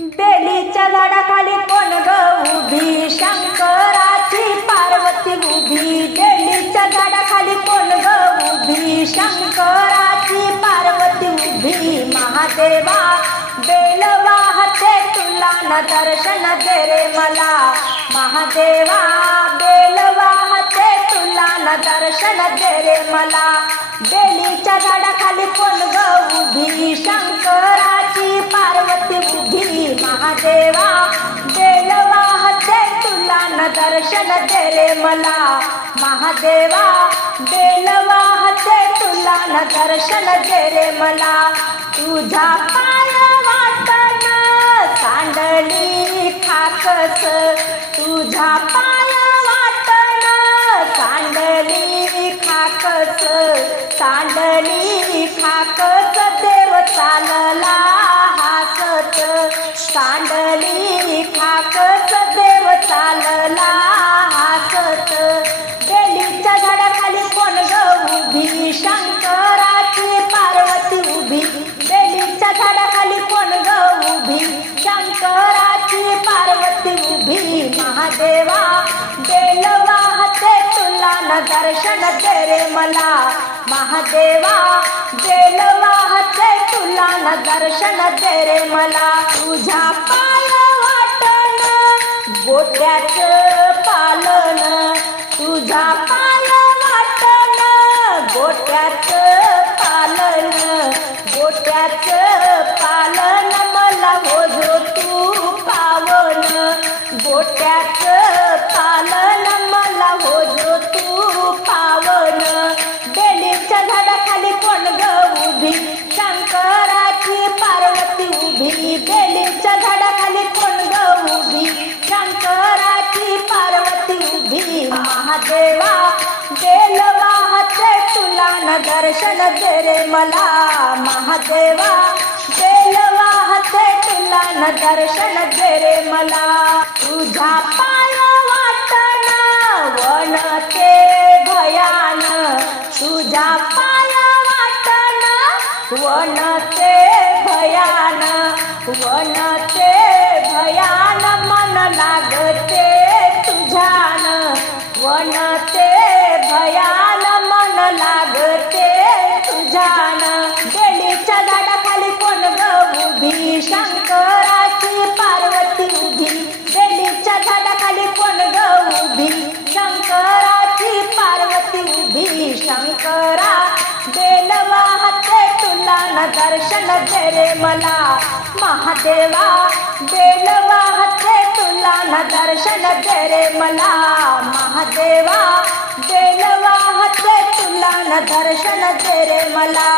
बेलीच्या झाडाखाली कोण ग उभी? शंकराची पार्वती उभी. बेलीच्या झाडाखाली कोण ग उभी? शंकराची पार्वती उभी. महादेवा बेल वाहते तुला न दर्शन दे रे मला. महादेवा बेल वाहते तुला न दर्शन दे रे मला. बेलीच्या झाडाखाली कोण ग उभी? शंकराची देवा महादेवा बेल तुला न दर्शन देले मला. महादेवा बेल वाहते तुला न दर्शन देले मला. तुझा पाय वाटण सांडली खाकस. तुझा पाय वाटण सांडली खाकस. सांडली खाकस देव चाल सांडली खाकस देव चालला हासत. बेलीच्या झाडाखाली कोण ग उभी? शंकराची पार्वती उभी. बेलीच्या झाडाखाली कोण ग उभी? शंकराची पार्वती उभी. महादेवा बेल वाहते तुला न दर्शन दे रे मला. महादेवा बेल वाहते दर्शन दे रे मला. तुझ्या पाय वाटण गोट्याच पालन. तुझा पाय वाटण गोट्याच पालन. गोट्याच पालन मला हो तू पावन. गोट्याच पालन उभी बेलीच्या झाडाखाली कोण ग उभी? शंकराची पार्वती उभी. महादेवा बेल वाहते तुला न दर्शन दे रे मला. महादेवा बेल वाहते तुला न दर्शन दे रे मला. तुझा पाय वाटना वन ते भयान. तुझा पाय वाटण वन ते वनते भयान मन लागते तुझ्यान. वनते भयान मन लागते तुझ्यान. गेलीच्या झाडाखाली कोण ग उभी? शंकरा बेल वाहते तुला न दर्शन दे रे मला. महादेवा बेल वाहते तुला न दर्शन दे रे मला. महादेवा बेल वाहते तुला न दर्शन दे रे मला.